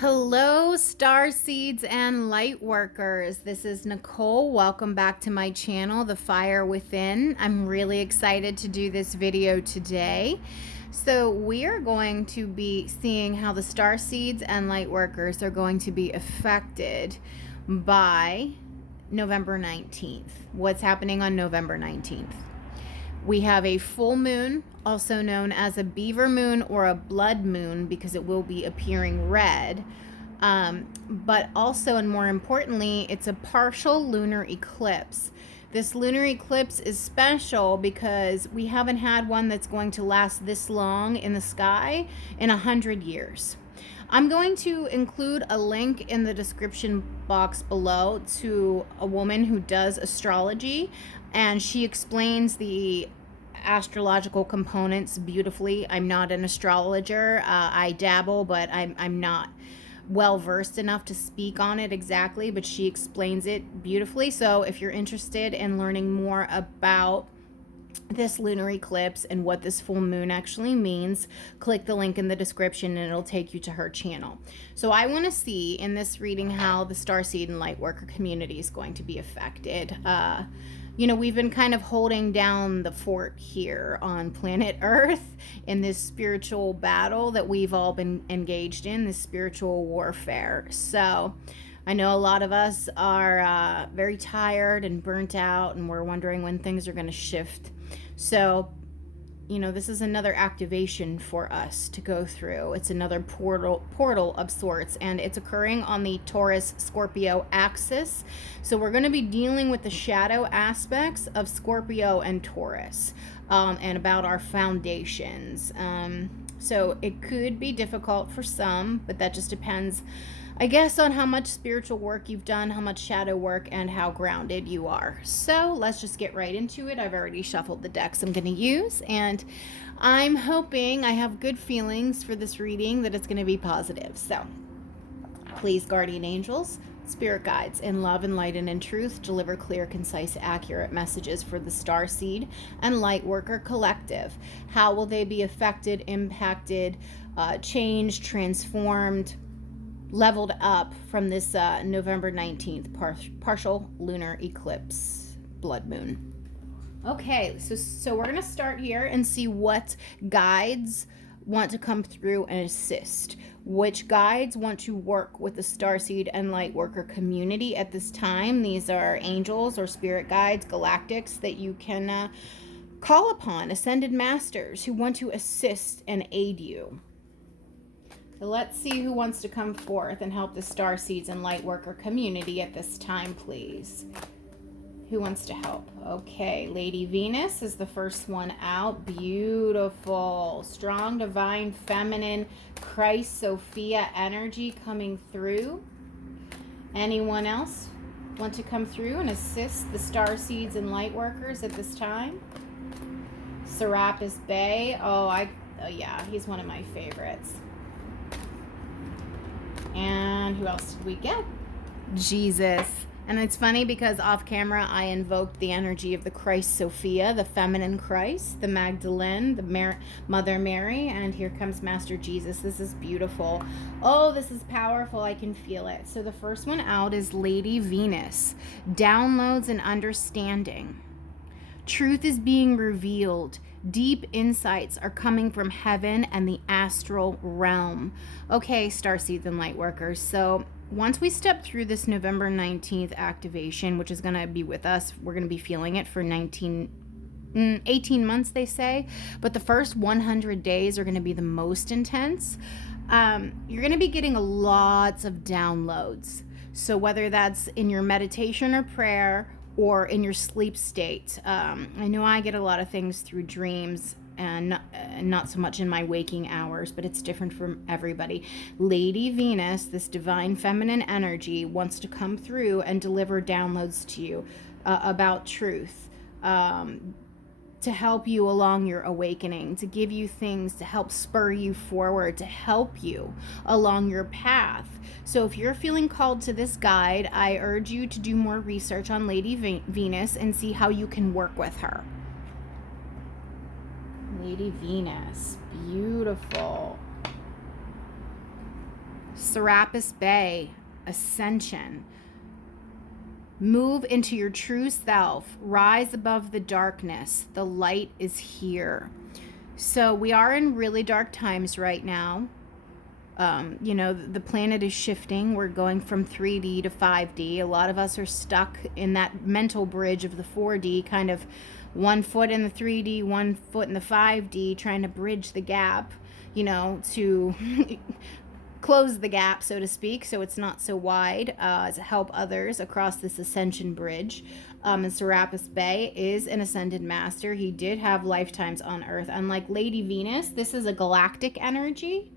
Hello, Starseeds and Lightworkers. This is Nicole. Welcome back to my channel, The Fire Within. I'm really excited to do this video today. So we are going to be seeing how the Starseeds and Lightworkers are going to be affected by November 19th. What's happening on November 19th? We have a full moon, also known as a beaver moon or a blood moon, because it will be appearing red. But also, and more importantly, it's a partial lunar eclipse. This lunar eclipse is special because we haven't had one that's going to last this long in the sky in 100 years. I'm going to include a link in the description box below to a woman who does astrology, and she explains the astrological components beautifully. I'm not an astrologer. I dabble, but I'm not well versed enough to speak on it exactly, but she explains it beautifully. So if you're interested in learning more about this lunar eclipse and what this full moon actually means, click the link in the description and it'll take you to her channel. So I want to see in this reading how the Starseed and Lightworker community is going to be affected. You know, we've been kind of holding down the fort here on planet Earth in this spiritual battle that we've all been engaged in, this spiritual warfare. So I know a lot of us are very tired and burnt out, and we're wondering when things are going to shift. So, you know, this is another activation for us to go through. It's another portal of sorts, and it's occurring on the Taurus-Scorpio axis. So we're going to be dealing with the shadow aspects of Scorpio and Taurus, and about our foundations. So it could be difficult for some, but that just depends, I guess, on how much spiritual work you've done, how much shadow work, and how grounded you are. So let's just get right into it. I've already shuffled the decks I'm going to use, and I'm hoping, I have good feelings for this reading, that it's going to be positive. So please, guardian angels, spirit guides, in love and light and in truth, deliver clear, concise, accurate messages for the Starseed and Lightworker collective. How will they be affected, impacted, changed, transformed, leveled up from this November 19th partial lunar eclipse, blood moon? Okay, so we're going to start here and see what guides want to come through and assist. Which guides want to work with the Starseed and Lightworker community at this time. These are angels or spirit guides, galactics that you can call upon, ascended masters who want to assist and aid you. So let's see who wants to come forth and help the Starseeds and Lightworker community at this time, please. Who wants to help? Okay, Lady Venus is the first one out. Beautiful. Strong, divine, feminine, Christ, Sophia energy coming through. Anyone else want to come through and assist the Starseeds and Lightworkers at this time? Serapisbey. Oh, yeah, he's one of my favorites. And who else did we get? Jesus. And it's funny because off camera I invoked the energy of the Christ Sophia, the feminine Christ, the Magdalene, the Mother Mary, and here comes Master Jesus. This is beautiful. Oh, this is powerful. I can feel it. So the first one out is Lady Venus. Downloads and understanding. Truth is being revealed. Deep insights are coming from heaven and the astral realm. Okay, Starseeds and Lightworkers. So once we step through this November 19th activation, which is going to be with us, we're going to be feeling it for 18 months, they say. But the first 100 days are going to be the most intense. You're going to be getting lots of downloads. So whether that's in your meditation or prayer, or in your sleep state. I know I get a lot of things through dreams and not so much in my waking hours, but it's different from everybody. Lady Venus, this divine feminine energy, wants to come through and deliver downloads to you about truth, to help you along your awakening, to give you things to help spur you forward, to help you along your path. So if you're feeling called to this guide, I urge you to do more research on Lady Venus and see how you can work with her. Lady Venus, beautiful. Serapisbey, ascension. Move into your true self. Rise above the darkness. The light is here. So we are in really dark times right now. You know, the planet is shifting. We're going from 3D to 5D. A lot of us are stuck in that mental bridge of the 4D, kind of 1 foot in the 3D, 1 foot in the 5D, trying to bridge the gap, you know, to close the gap, so to speak, so it's not so wide, to help others across this ascension bridge. And Serapisbey is an ascended master. He did have lifetimes on Earth. Unlike ladyvenus, this is a galactic energy.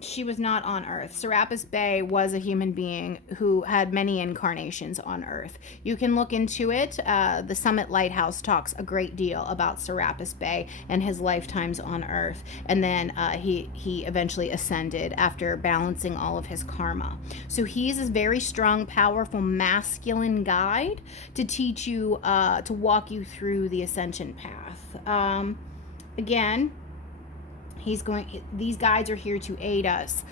She was not on Earth. Serapisbey was a human being who had many incarnations on Earth. You can look into it. The Summit Lighthouse talks a great deal about Serapisbey and his lifetimes on Earth. And then he eventually ascended after balancing all of his karma. So he's a very strong, powerful, masculine guide to teach you, to walk you through the ascension path. Again, these guides are here to aid us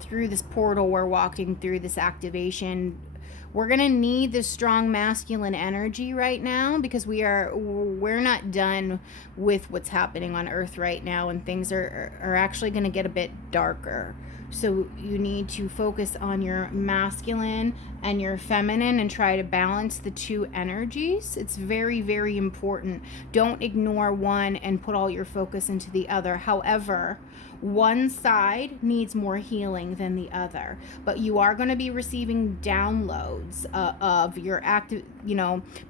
through this portal we're walking through, this activation. We're going to need this strong masculine energy right now, because we're not done with what's happening on Earth right now, and things are actually going to get a bit darker. So you need to focus on your masculine and your feminine and try to balance the two energies. It's very, very important. Don't ignore one and put all your focus into the other. However, one side needs more healing than the other, but you are going to be receiving downloads of your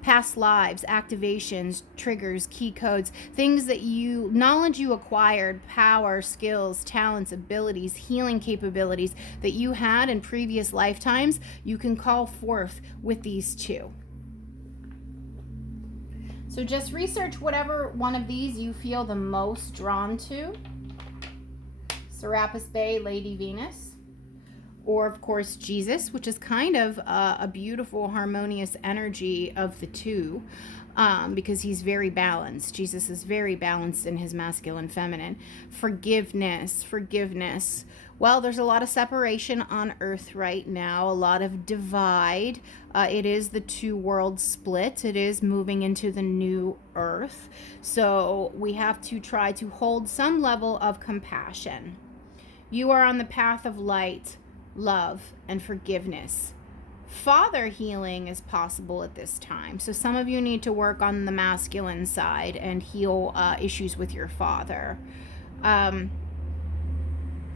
past lives, activations, triggers, key codes, things that knowledge you acquired, power, skills, talents, abilities, healing capabilities that you had in previous lifetimes. You can call forth with these two. So just research whatever one of these you feel the most drawn to. Serapisbey, ladyvenus, or of course Jesus, which is kind of a beautiful, harmonious energy of the two, because he's very balanced. Jesus is very balanced in his masculine, feminine. Forgiveness. Well, there's a lot of separation on Earth right now, a lot of divide. It is the two world split. It is moving into the new Earth. So we have to try to hold some level of compassion. You are on the path of light, love, and forgiveness. Father healing is possible at this time. So some of you need to work on the masculine side and heal issues with your father.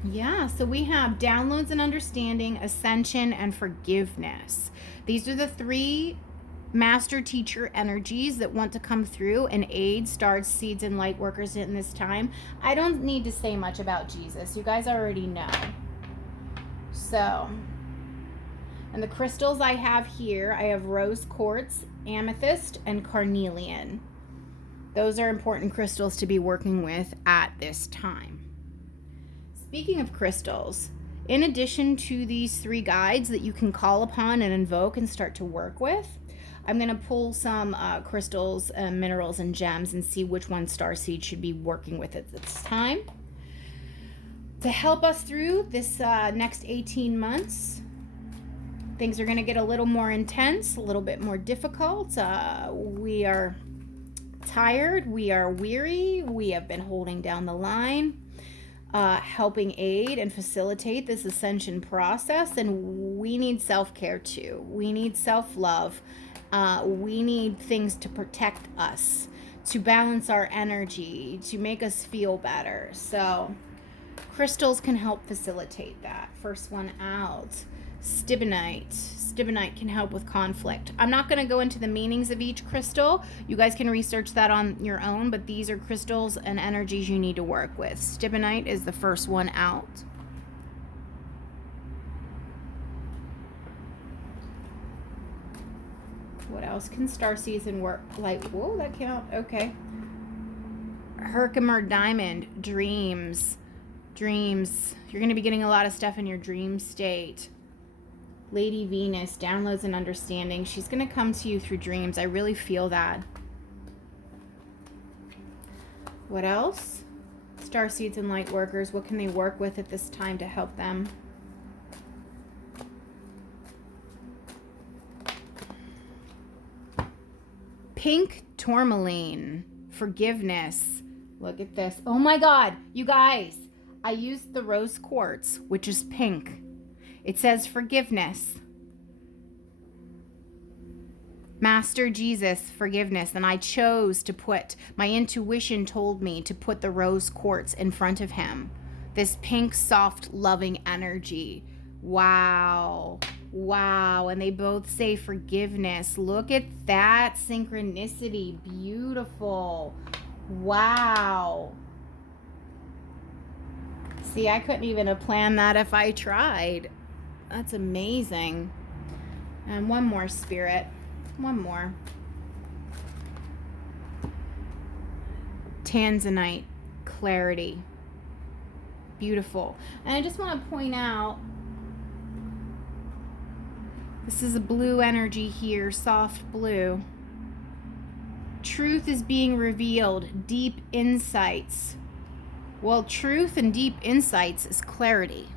Yeah, so we have downloads and understanding, ascension, and forgiveness. These are the three master teacher energies that want to come through and aid starseeds and lightworkers in this time. I don't need to say much about Jesus. You guys already know. So, and the crystals I have here, I have rose quartz, amethyst, and carnelian. Those are important crystals to be working with at this time. Speaking of crystals, in addition to these three guides that you can call upon and invoke and start to work with, I'm going to pull some crystals, minerals, and gems and see which one starseed should be working with at this time to help us through this next 18 months. Things are going to get a little more intense, a little bit more difficult. We are tired. We are weary. We have been holding down the line, helping aid and facilitate this ascension process. And we need self-care too. We need self-love. We need things to protect us, to balance our energy, to make us feel better. So crystals can help facilitate that. First one out, stibnite. Stibnite can help with conflict. I'm not going to go into the meanings of each crystal. You guys can research that on your own, but these are crystals and energies you need to work with. Stibnite is the first one out. What else can starseeds and work like? Whoa, that came out okay. Herkimer diamond, dreams. You're going to be getting a lot of stuff in your dream state. Ladyvenus, downloads and understanding. She's going to come to you through dreams. I really feel that. What else? Starseeds and lightworkers, what can they work with at this time to help them? Pink tourmaline, forgiveness. Look at this. Oh my God, you guys, I used the rose quartz, which is pink. It says forgiveness. Master Jesus, forgiveness. And I chose to put, my intuition told me to put the rose quartz in front of him. This pink, soft, loving energy. Wow. Wow. And they both say forgiveness. Look at that synchronicity. Beautiful. Wow. See, I couldn't even have planned that if I tried. That's amazing. And one more, Spirit. One more. Tanzanite, clarity. Beautiful. And I just want to point out, this is a blue energy here, soft blue. Truth is being revealed, deep insights. Well, truth and deep insights is clarity.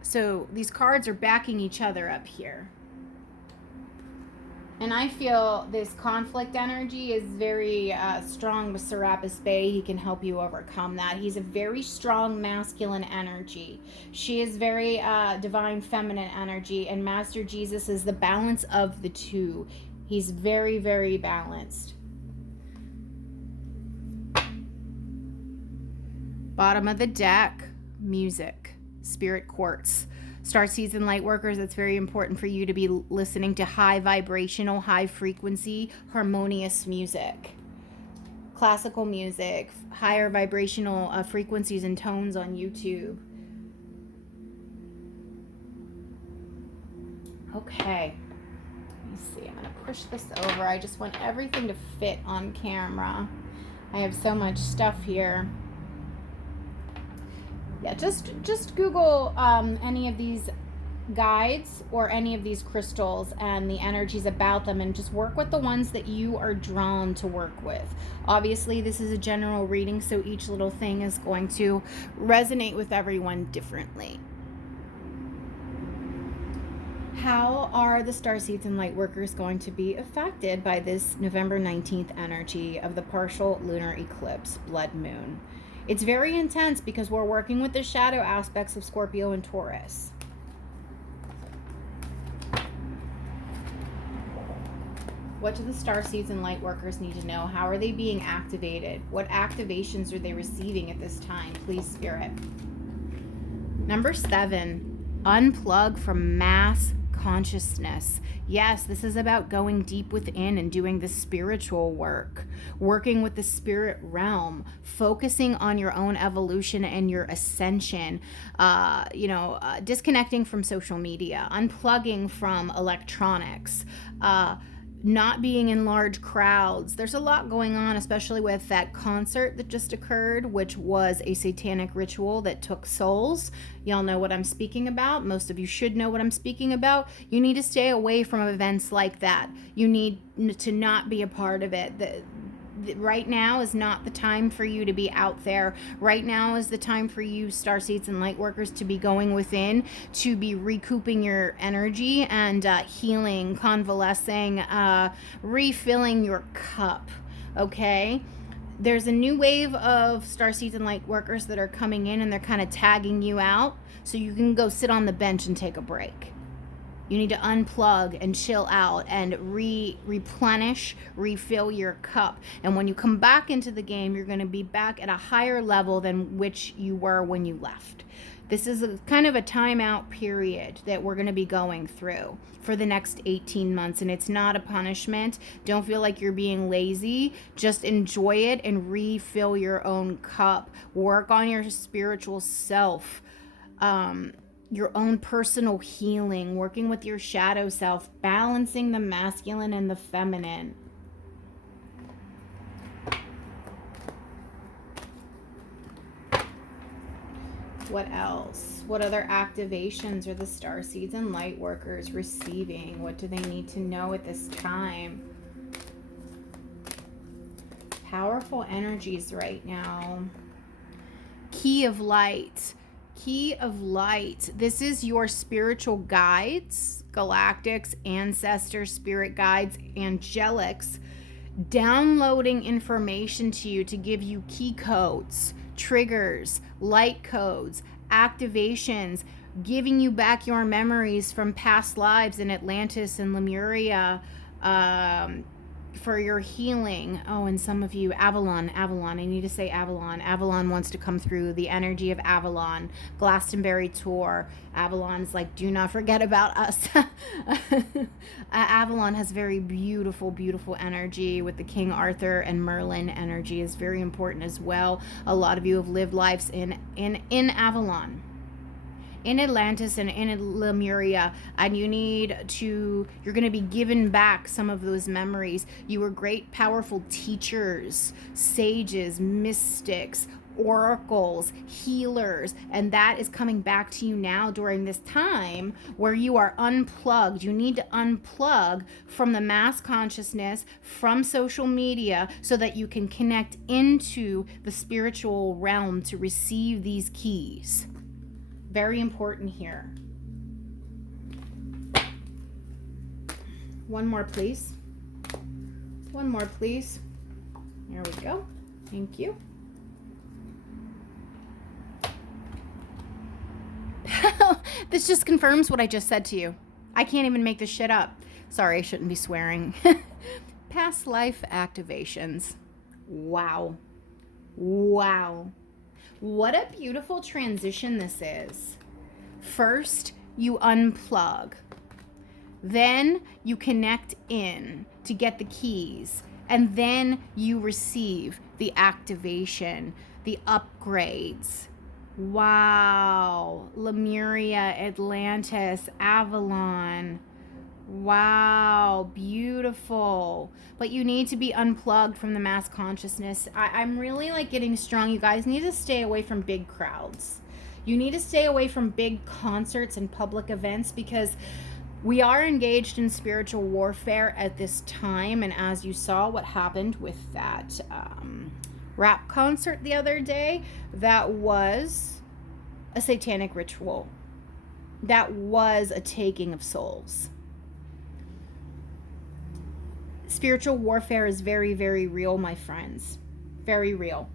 So these cards are backing each other up here. And I feel this conflict energy is very strong with Serapisbey. He can help you overcome that. He's a very strong masculine energy. She is very divine feminine energy. And Master Jesus is the balance of the two. He's very, very balanced. Bottom of the deck, music, spirit quartz. Starseeds and Lightworkers, it's very important for you to be listening to high vibrational, high frequency, harmonious music. Classical music, higher vibrational frequencies and tones on YouTube. Okay. Let me see. I'm going to push this over. I just want everything to fit on camera. I have so much stuff here. Yeah, just Google any of these guides or any of these crystals and the energies about them, and just work with the ones that you are drawn to work with. Obviously, this is a general reading, so each little thing is going to resonate with everyone differently. How are the Starseeds and Lightworkers going to be affected by this November 19th energy of the partial lunar eclipse, blood moon? It's very intense because we're working with the shadow aspects of Scorpio and Taurus. What do the Starseeds and Lightworkers need to know? How are they being activated? What activations are they receiving at this time? Please, Spirit. Number 7, unplug from mass consciousness. Yes, this is about going deep within and doing the spiritual work, working with the spirit realm, focusing on your own evolution and your ascension, disconnecting from social media, unplugging from electronics, not being in large crowds. There's a lot going on, especially with that concert that just occurred, which was a satanic ritual that took souls. Y'all know what I'm speaking about. Most of you should know what I'm speaking about. You need to stay away from events like that. You need to not be a part of it. Right now is not the time for you to be out there. Right now is the time for you, Starseeds and Lightworkers, to be going within, to be recouping your energy and healing, convalescing, refilling your cup, okay? There's a new wave of Starseeds and Lightworkers that are coming in, and they're kind of tagging you out so you can go sit on the bench and take a break. You need to unplug and chill out and replenish, refill your cup. And when you come back into the game, you're going to be back at a higher level than which you were when you left. This is kind of a timeout period that we're going to be going through for the next 18 months. And it's not a punishment. Don't feel like you're being lazy. Just enjoy it and refill your own cup. Work on your spiritual self. Your own personal healing, working with your shadow self, balancing the masculine and the feminine. What else? What other activations are the Starseeds and Lightworkers receiving? What do they need to know at this time? Powerful energies right now. Key of light. Key of light. This is your spiritual guides, galactics, ancestors, spirit guides, angelics, downloading information to you to give you key codes, triggers, light codes, activations, giving you back your memories from past lives in Atlantis and Lemuria, for your healing. Oh, and some of you, Avalon, I need to say Avalon. Avalon wants to come through, the energy of Avalon. Glastonbury tour. Avalon's like, do not forget about us. Avalon has very beautiful, beautiful energy with the King Arthur, and Merlin energy is very important as well. A lot of you have lived lives in Avalon, in Atlantis and in Lemuria, and you're going to be given back some of those memories. You were great, powerful teachers, sages, mystics, oracles, healers, and that is coming back to you now during this time where you are unplugged. You need to unplug from the mass consciousness, from social media, so that you can connect into the spiritual realm to receive these keys. Very important here. One more, please. One more, please. There we go. Thank you. This just confirms what I just said to you. I can't even make this shit up. Sorry, I shouldn't be swearing. Past life activations. Wow. Wow. What a beautiful transition this is. First, you unplug. Then you connect in to get the keys. And then you receive the activation, the upgrades. Wow. Lemuria, Atlantis, Avalon. Wow, beautiful. But you need to be unplugged from the mass consciousness. I'm really like getting strong. You guys need to stay away from big crowds. You need to stay away from big concerts and public events, because we are engaged in spiritual warfare at this time. And as you saw what happened with that rap concert the other day, that was a satanic ritual. That was a taking of souls. Spiritual warfare is very, very real, my friends. Very real.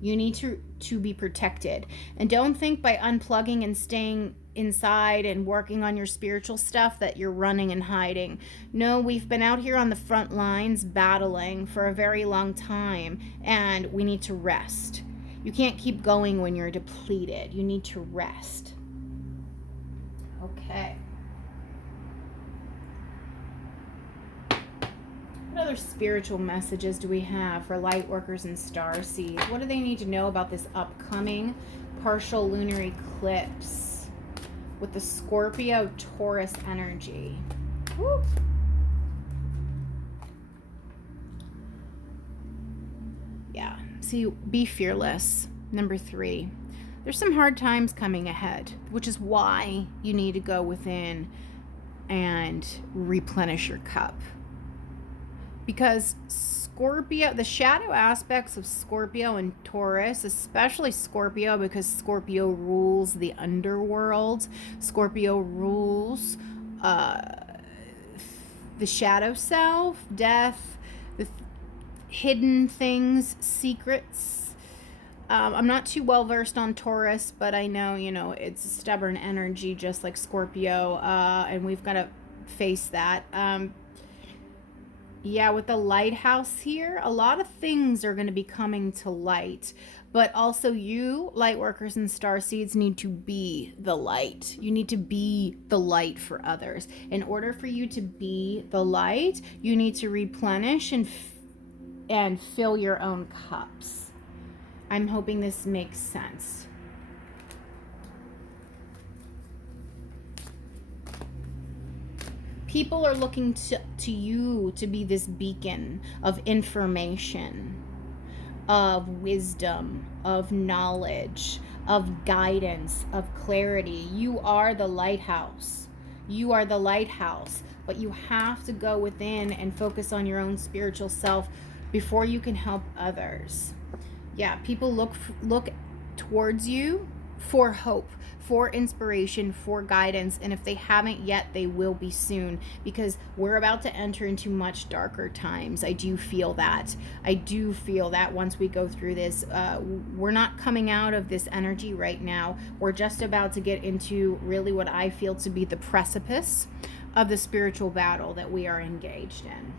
You need to be protected. And don't think by unplugging and staying inside and working on your spiritual stuff that you're running and hiding. No, we've been out here on the front lines battling for a very long time, and we need to rest. You can't keep going when you're depleted. You need to rest. Okay. What other spiritual messages do we have for light workers and starseeds? What do they need to know about this upcoming partial lunar eclipse with the Scorpio Taurus energy? Woo. Yeah. See, be fearless. Number 3. There's some hard times coming ahead, which is why you need to go within and replenish your cup. Because Scorpio, the shadow aspects of Scorpio and Taurus, especially Scorpio, because Scorpio rules the underworld. Scorpio rules the shadow self, death, the hidden things, secrets. I'm not too well versed on Taurus, but I know, it's a stubborn energy just like Scorpio, and we've got to face that. Yeah, with the lighthouse here, a lot of things are going to be coming to light. But also you, light workers and starseeds, need to be the light. You need to be the light for others. In order for you to be the light, you need to replenish and fill your own cups. I'm hoping this makes sense. People are looking to you to be this beacon of information, of wisdom, of knowledge, of guidance, of clarity. You are the lighthouse. You are the lighthouse, but you have to go within and focus on your own spiritual self before you can help others. Yeah, people look towards you for hope, for inspiration, for guidance, and if they haven't yet, they will be soon, because we're about to enter into much darker times. I do feel that. I do feel that once we go through this, we're not coming out of this energy right now. We're just about to get into really what I feel to be the precipice of the spiritual battle that we are engaged in.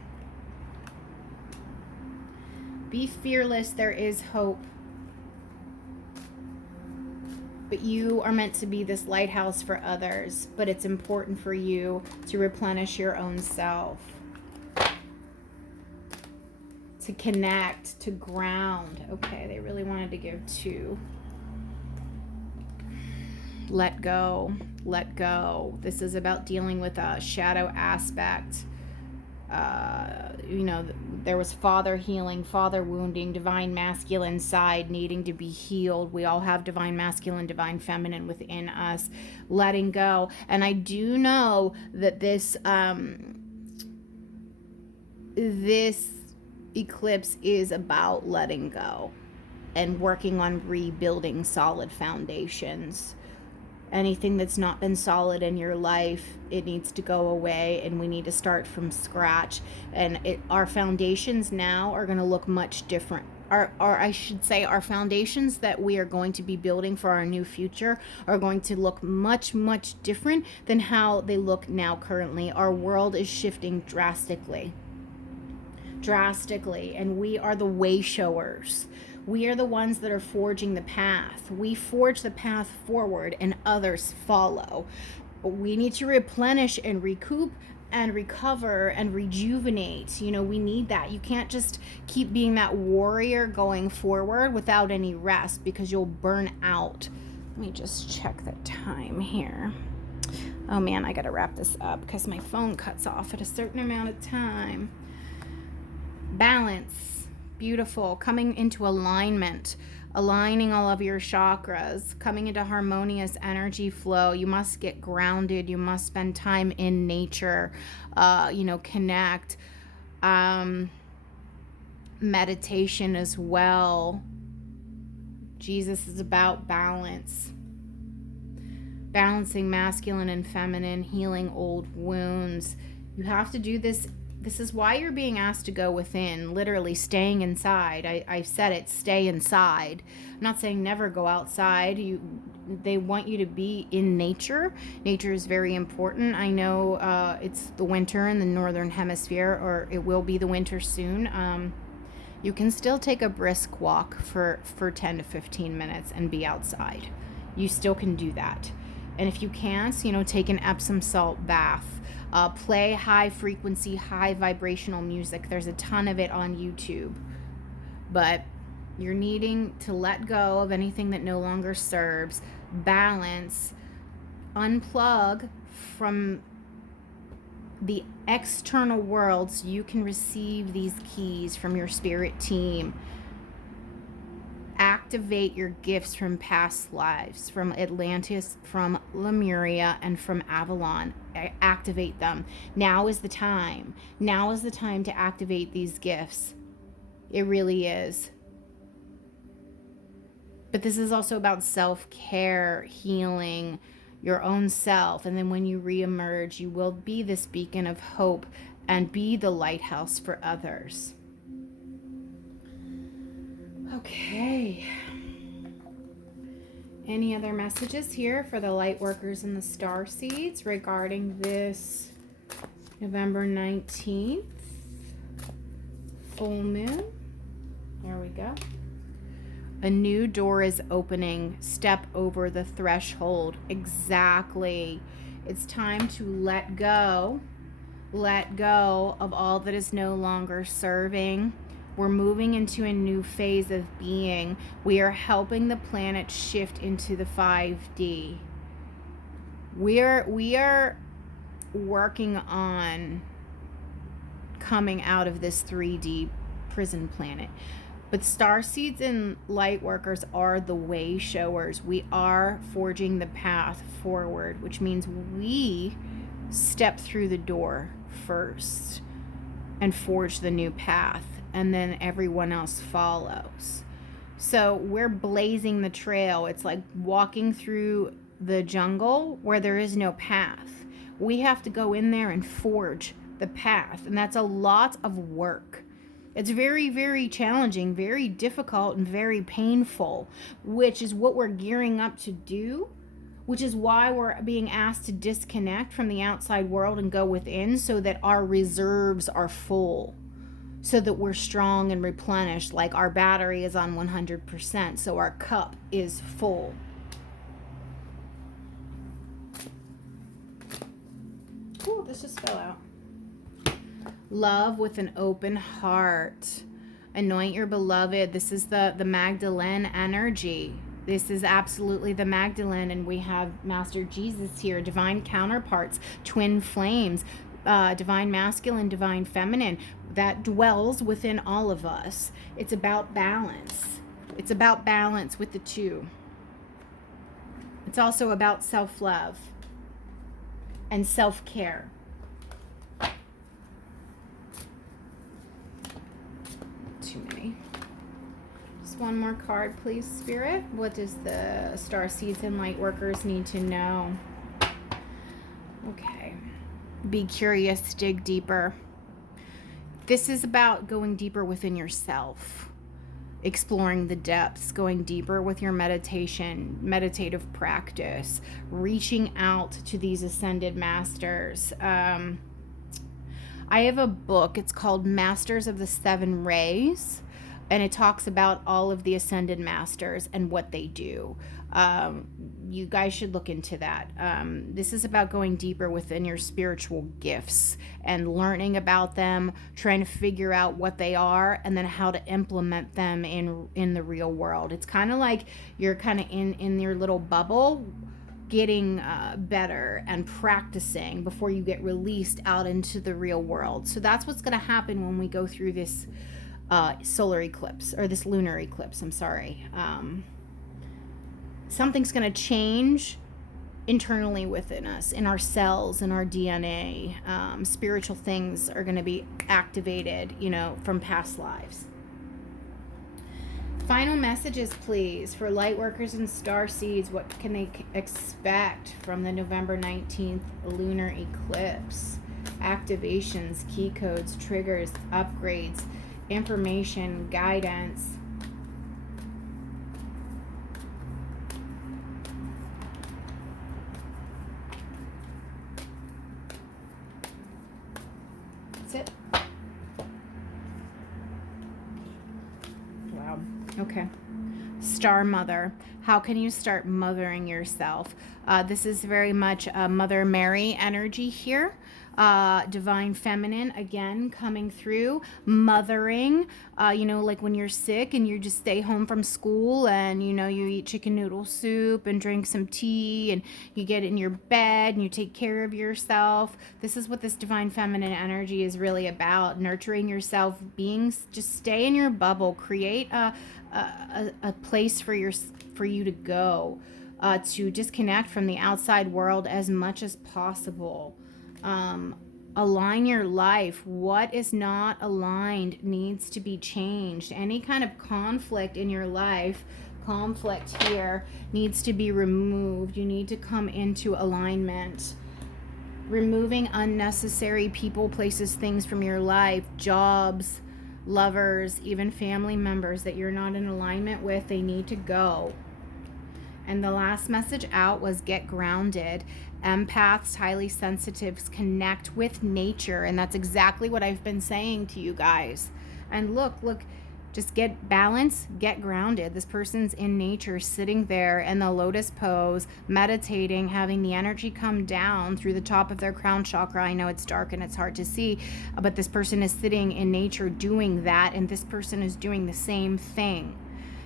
Be fearless, there is hope. But you are meant to be this lighthouse for others, but it's important for you to replenish your own self, to connect, to ground. Okay, they really wanted to give 2. Let go, let go. This is about dealing with a shadow aspect. There was father healing, father wounding, divine masculine side needing to be healed. We all have divine masculine, divine feminine within us. Letting go. And I do know that this eclipse is about letting go and working on rebuilding solid foundations. Anything that's not been solid in your life, it needs to go away, and we need to start from scratch. And our foundations now are going to look much different. I should say, our foundations that we are going to be building for our new future are going to look much, much different than how they look now currently. Our world is shifting drastically, and we are the wayshowers. We are the ones that are forging the path. We forge the path forward and others follow. We need to replenish and recoup and recover and rejuvenate. We need that. You can't just keep being that warrior going forward without any rest, because you'll burn out. Let me just check the time here. Oh man, I gotta wrap this up because my phone cuts off at a certain amount of time. Balance. Beautiful. Coming into alignment, aligning all of your chakras, coming into harmonious energy flow. You must get grounded. You must spend time in nature, connect. Meditation as well. Jesus is about balance. Balancing masculine and feminine, healing old wounds. You have to do this. This is why you're being asked to go within, literally staying inside. I said it, stay inside. I'm not saying never go outside. They want you to be in nature. Nature is very important. I know it's the winter in the northern hemisphere, or it will be the winter soon. You can still take a brisk walk for 10 to 15 minutes and be outside. You still can do that. And if you can't, take an Epsom salt bath. Play high frequency, high vibrational music. There's a ton of it on YouTube. But you're needing to let go of anything that no longer serves. Balance. Unplug from the external world so you can receive these keys from your spirit team. Activate your gifts from past lives, from Atlantis, from Lemuria, and from Avalon. Activate them. Now is the time. Now is the time to activate these gifts. It really is. But this is also about self-care, healing your own self. And then when you reemerge, you will be this beacon of hope and be the lighthouse for others. Okay. Any other messages here for the light workers and the star seeds regarding this November 19th full moon? There we go. A new door is opening. Step over the threshold. Exactly. It's time to let go. Let go of all that is no longer serving. We're moving into a new phase of being. We are helping the planet shift into the 5D. We are working on coming out of this 3D prison planet. But starseeds and lightworkers are the way showers. We are forging the path forward, which means we step through the door first and forge the new path, and then everyone else follows. So we're blazing the trail. It's like walking through the jungle where there is no path. We have to go in there and forge the path, and that's a lot of work. It's very, very challenging, very difficult, and very painful, which is what we're gearing up to do, which is why we're being asked to disconnect from the outside world and go within so that our reserves are full, so that we're strong and replenished, like our battery is on 100%, so our cup is full. Ooh, this just fell out. Love with an open heart. Anoint your beloved. This is the Magdalene energy. This is absolutely the Magdalene, and we have Master Jesus here, divine counterparts, twin flames, divine masculine, divine feminine, that dwells within all of us. It's about balance. It's about balance with the two. It's also about self-love and self-care. Too many. Just one more card, please, Spirit. What does the Starseeds and Lightworkers need to know? Okay. Be curious, dig deeper. This is about going deeper within yourself, exploring the depths, going deeper with your meditation, meditative practice, reaching out to these ascended masters. I have a book. It's called Masters of the Seven Rays, and it talks about all of the ascended masters and what they do. You guys should look into that. This is about going deeper within your spiritual gifts and learning about them, trying to figure out what they are, and then how to implement them in the real world. It's kind of like you're kind of in your little bubble, getting better and practicing before you get released out into the real world. So that's what's going to happen when we go through this solar eclipse, or this lunar eclipse, I'm sorry. Something's going to change internally within us, in our cells, in our DNA. Spiritual things are going to be activated, from past lives. Final messages, please, for Lightworkers and Starseeds. What can they expect from the November 19th lunar eclipse? Activations, key codes, triggers, upgrades, information, guidance. That's it. Wow. Okay. Star Mother. How can you start mothering yourself? This is very much a Mother Mary energy here. Divine Feminine, again, coming through. Mothering, like when you're sick and you just stay home from school and, you eat chicken noodle soup and drink some tea and you get in your bed and you take care of yourself. This is what this Divine Feminine energy is really about. Nurturing yourself, just stay in your bubble. Create a place for you to go, to disconnect from the outside world as much as possible. Align your life. What is not aligned needs to be changed. Any kind of conflict in your life, conflict here, needs to be removed. You need to come into alignment. Removing unnecessary people, places, things from your life, jobs, lovers, even family members that you're not in alignment with, they need to go. And the last message out was get grounded. Empaths, highly sensitives, connect with nature. And that's exactly what I've been saying to you guys. And look, just get balance, get grounded. This person's in nature, sitting there in the lotus pose, meditating, having the energy come down through the top of their crown chakra. I know it's dark and it's hard to see, but this person is sitting in nature doing that, and this person is doing the same thing.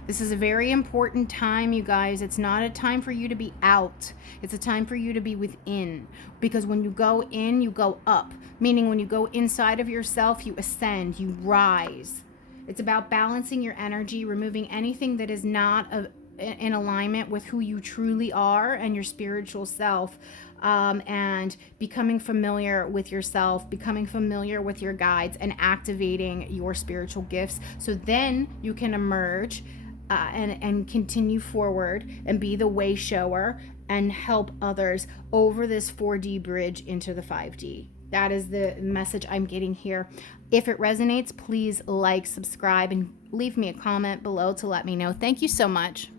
This is a very important time, you guys. It's not a time for you to be out. It's a time for you to be within. Because when you go in, you go up. Meaning when you go inside of yourself, you ascend, you rise. It's about balancing your energy, removing anything that is not in alignment with who you truly are and your spiritual self, and becoming familiar with yourself, becoming familiar with your guides, and activating your spiritual gifts. So then you can emerge and continue forward and be the wayshower and help others over this 4D bridge into the 5D. That is the message I'm getting here. If it resonates, please like, subscribe, and leave me a comment below to let me know. Thank you so much.